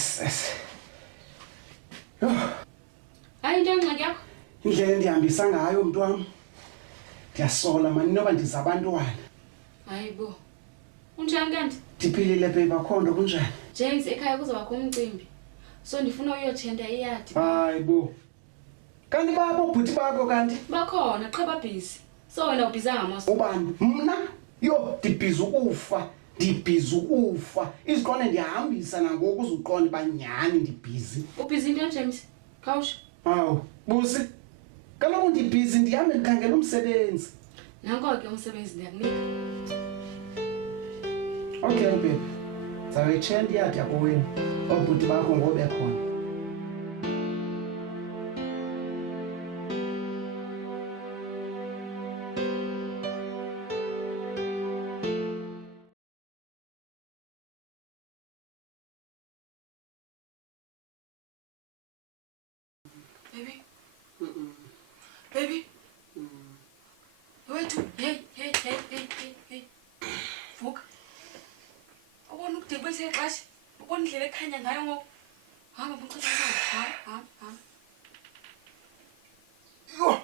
Yes. Hayi into engxaki yakho? Indlela endihambisa ngayo umuntu wami. Ndiyasola mani noba ndizabantwana. Hayibo. Unjani kanti? Ndiphilile babe akhondo kunjani? James ekhaya kuzawakho umcimbi. So ndifuna uyotshenda iyadi. Hayibo. Kanti babo bhuti bakho kanti? Bakhona qha babhizi. So wena ubhizanga mos. Ubani? Mna? Yo, ndibhiza ukufa. Iziqonde ndiyahambisa nangoku uzuqonda banyani ndibhizi. Ubhizi into James? Khawusho. Hawu, busi. Kaloku ndibhizi ndihambe ndikhangela umsebenzi. Nanko ke umsebenzi ndiyakunika. Okay babe. Zawuyitshenda iyadi yakowenu. Obhuti bakho ngobe khona. Baby. Baby. Wait. Hey. Vuka. Ubona ukudebe sexesha. Ubona indlela ekhanya ngayo ngoku. Hamba mchazisa. Hamba. Yo.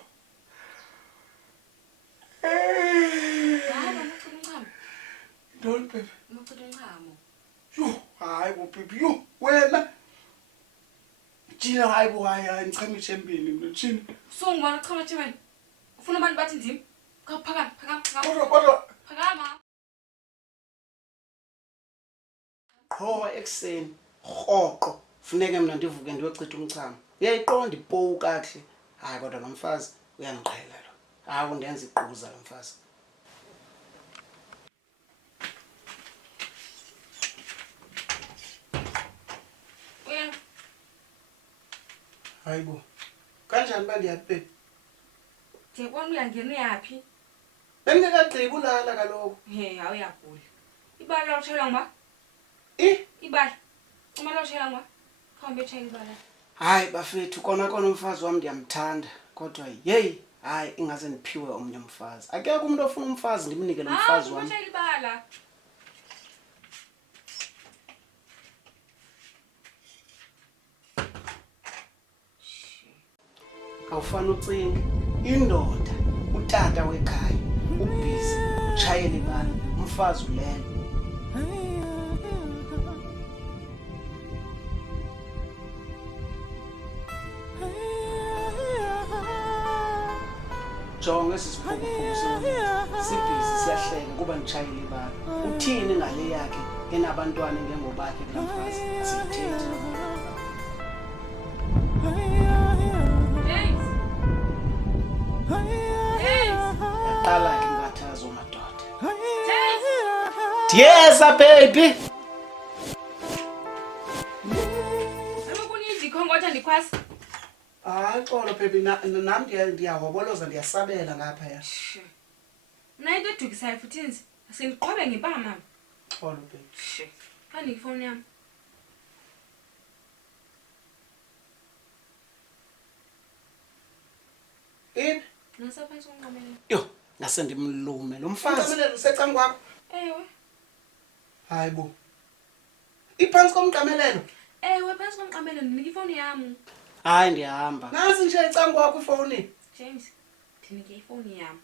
Hamba mchazisa. Don't babe. Mchazisa. Yo, hayi bo baby. Yo, wena. Jina hayi bo hayi ngichama ichempini mina Jina. So ngibona uchama ichempini. Ufuna abantu bathi ndimi? Phakama. Kodwa. Phakama. Ho ekseni. Rhoqo. Funeke mina ndivuke ndiyochitha umchamo. Uyayiqonda ipowu kahle. Hayi kodwa lo mfazi uyangiqhela lo. Hawu ndenza iqubuza lo mfazi. Hayibo. Kanjani ba ndiyaphi? Ndiyabona uyangena yaphi? Bengekagqibi ulala kaloku. He, awuyagula. Ibala uthela ngba? Ibala. Uma uthela ngba? Khawumbe ethela ibala. Hayi bafethu kona umfazi wami ndiyamthanda kodwa hayi ingaze ndiphiwe omnye umfazi. Akekho umuntu ofuna umfazi ndimnike lo mfazi wami. Uthela ibala. Awufana ucinga indoda utata wekhaya ubhizi utshayela ibala umfazi ulele. Jonga esisiphukuphuku sibhizi siyahleka kuba nditshayela ibala. Uthini ngale yakhe enabantwana ngengobakhe kula mfazi asithethi. Qala ke ngathazo madoda. Yes baby. Ukunikhonkotha ndikhwasa. Hayi xolo baby nami ndiyahoboloza ndiyasabela ngapha ya. Mina into edukisayo futhi inzi. Asendiqhobe ngempama mama. Xolo baby. Kanti ifoni yami. Nasaphansi konqamelelo. Yo, ngase ndimlume lo mfazi. Konqamelelo usecanga kwakho? Ewe. Hayibo. Iphansi komqamelelo? Ewe, phansi komqamelelo ndinika ifoni yami. Hayi ndiyahamba. Nasi nje ecanga kwakho ifoni. James, ndinike ifoni yami.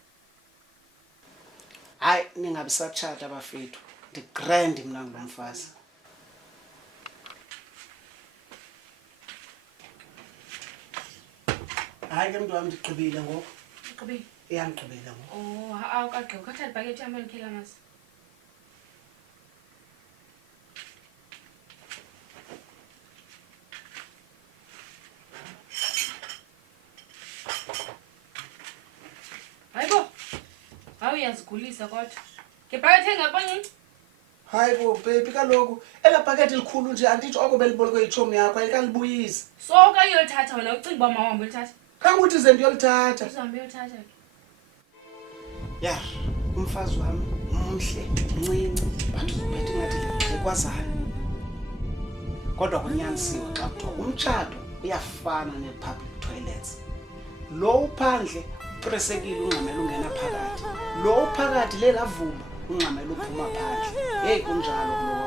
Hayi ningabisatshata bafethu. Ndigrand mina nglo mfazi. Hayi ke mntu wami ndigqibile ngoku. Ugqibile? Ngigqibile ngoku. Oh, awukagqibi. Ukhathatha ibhakethi yami endikhela amasi. Hayibo. Hawu uyazigulisa kodwa. Ngebhakethi engakonye. Hayibo baby kaloku elabhakethi elikhulu nje anditsho oko belibolekwe ichomi yakho ayikalibuyisi. So kayolithatha wena ucinga uba mawuhambe ulithatha. Kanguthi ze ndiyolithatha. Uzohambe uyothatha ke. Ya, umfazi wami umhle, mncinci, bantu ziphethe ngathi likwazana. Kodwa kunyanisiwe xa kuthiwa umtshado uyafana ne-public toilets. Lo uphandle upresekile ungxamela ungena phakathi. Lo uphakathi lela vumba ungxamela uphuma phandle. Hey kunjalo kulo